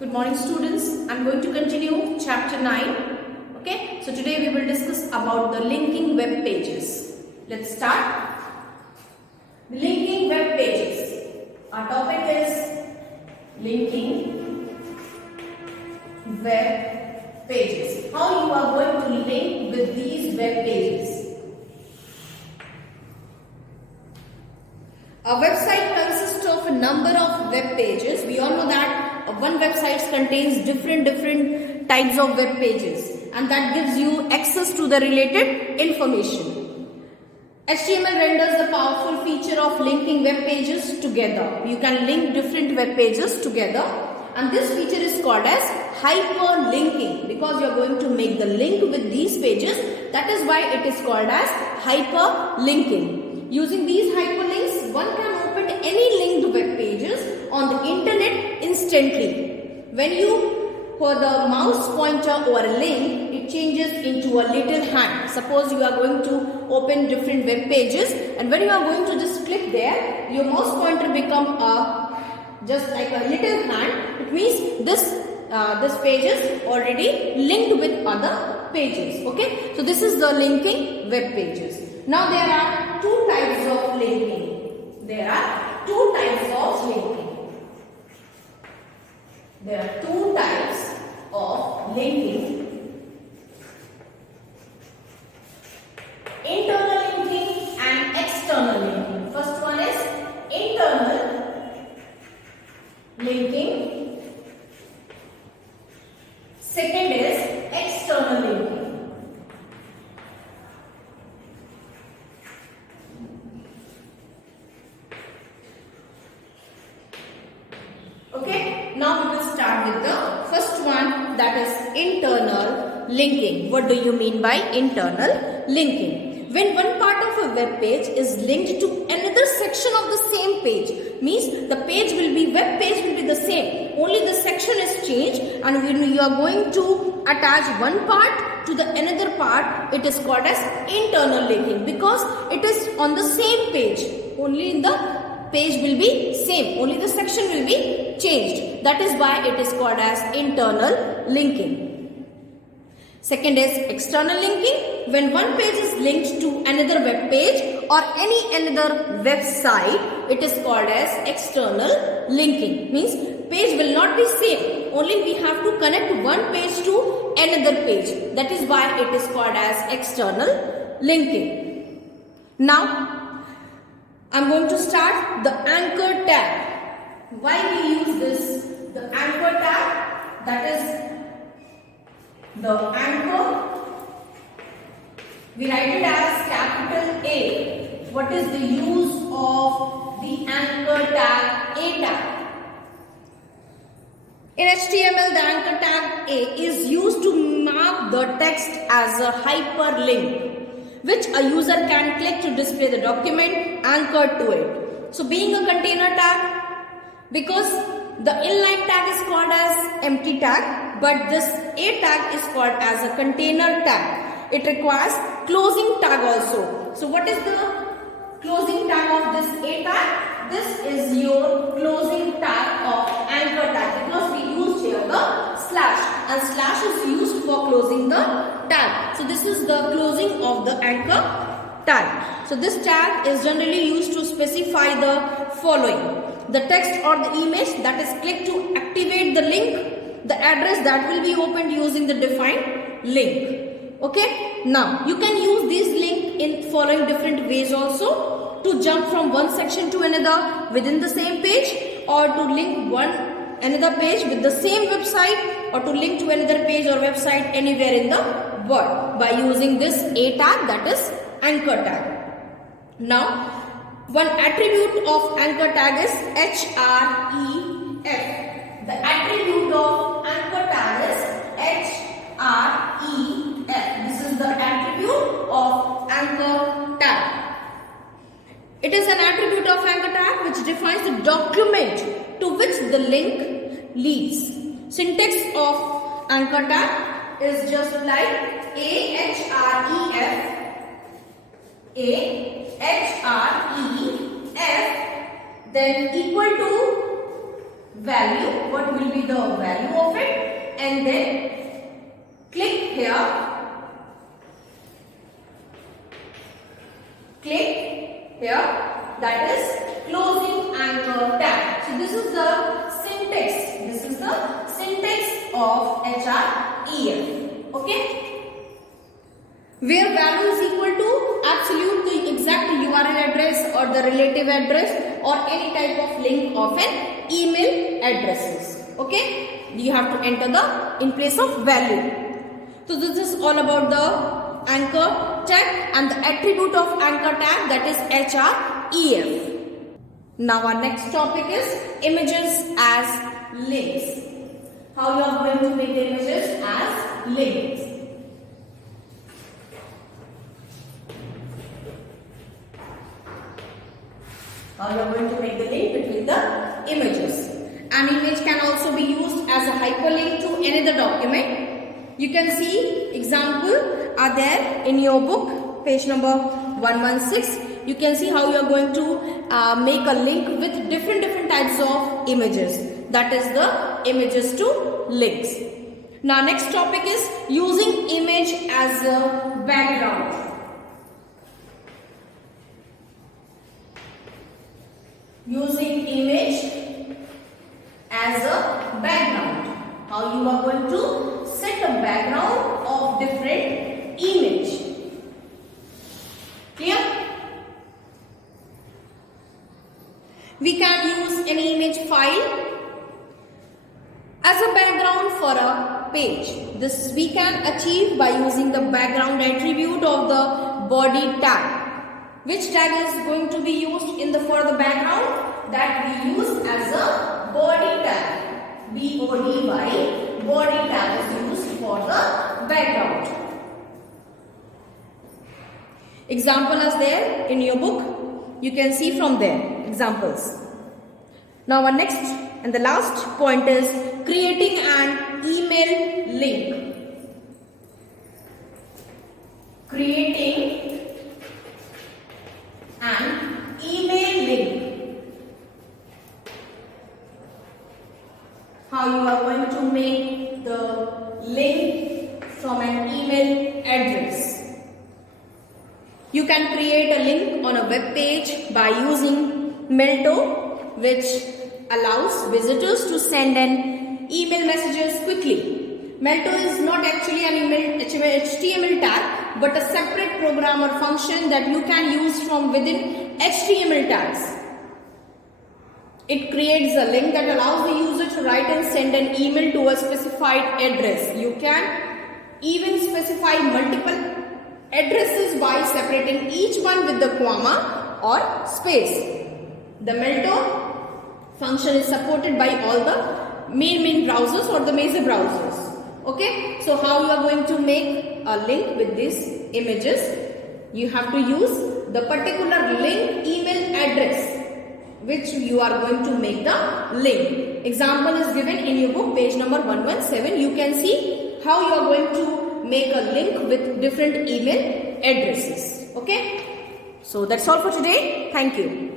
Good morning students. I'm going to continue chapter 9. Okay, so today we will discuss about the linking web pages. Let's start. Linking web pages. Our topic is linking web pages. How you are going to link with these web pages. A website consists of a number of web pages. We all know that one website contains different types of web pages, and that gives you access to the related information. HTML renders the powerful feature of linking web pages together. You can link different web pages together, and this feature is called as hyperlinking because you are going to make the link with these pages. That is why it is called as hyperlinking. Using these hyperlinks, one can open any linked web pages on the internet instantly. When you put the mouse pointer over a link, it changes into a little hand. Suppose you are going to open different web pages, and when you are going to just click there, your mouse pointer become just like a little hand. It means this page is already linked with other pages. Okay, so this is the linking web pages. Now there are two types of linking. There are two types of linking. There are two types of linking. Internal linking and external linking. First one is internal linking. Second is external linking. Okay, now we will start with the first one, that is internal linking. What do you mean by internal linking? When one part of a web page is linked to another section of the same page, means the page will be, web page will be the same, only the section is changed, and when you are going to attach one part to the another part, it is called as internal linking because it is on the same page, only the page will be same, only the section will be changed. That is why it is called as internal linking. Second is external linking. When one page is linked to another web page or any another website, it is called as external linking. Means page will not be same, only we have to connect one page to another page. That is why it is called as external linking. Now I am going to start the anchor tag. Why we use this? The anchor tag, that is the anchor. We write it as capital A. What is the use of the anchor tag, A tag? In HTML, the anchor tag A is used to mark the text as a hyperlink, which a user can click to display the document anchored to it. So being a container tag, because the inline tag is called as empty tag, but this A tag is called as a container tag. It requires closing tag also. So what is the closing tag of this A tag? This is your closing tag of anchor tag because we used here the slash, and slash is used for closing the tag. So this is the closing of the anchor tag. So this tag is generally used to specify the following: the text or the image that is clicked to activate the link, the address that will be opened using the defined link. Okay, now you can use this link in following different ways also: to jump from one section to another within the same page, or to link another page with the same website, or to link to another page or website anywhere in the world by using this A tag, that is anchor tag. Now, one attribute of anchor tag is href. The attribute of anchor tag is href. This is the attribute of anchor tag. It is an attribute of anchor tag which defines the document to which the link leads. Syntax of anchor tag is just like ahref, then equal to value, what will be the value of it, and then click here, that is closing anchor tag. So this is the syntax of HREF. Okay. Where value is equal to absolute, the exact URL address or the relative address or any type of link of an email addresses. Okay. You have to enter the in place of value. So this is all about the anchor tag and the attribute of anchor tag, that is HREF. Now our next topic is images as links. How you are going to make the images as links. How you are going to make the link between the images. An image can also be used as a hyperlink to another document. You can see example are there in your book, page number 116. You can see how you are going to make a link with different types of images. That is the images to links. Now next topic is using image as a background. Using image as a background. How you are going to set a background of different image. Clear? We can use any image file as a background for a page. This we can achieve by using the background attribute of the body tag. Which tag is going to be used in the for the background? That we use as a body tag. BODY, body tag is used for the background. Example is there in your book. You can see from there examples. Now our next and the last point is creating an email link. Creating an email link. How you are going to make the link from an email address. You can create a link on a web page by using Melto, which allows visitors to send an email messages quickly. Melto is not actually an email HTML tag, but a separate program or function that you can use from within HTML tags. It creates a link that allows the user to write and send an email to a specified address. You can even specify multiple addresses by separating each one with the comma or space. The Melto function is supported by all the main browsers or the major browsers. Okay, so how you are going to make a link with these images? You have to use the particular link email address which you are going to make the link. Example is given in your book, page number 117. You can see how you are going to make a link with different email addresses. Okay, so that's all for today. Thank you.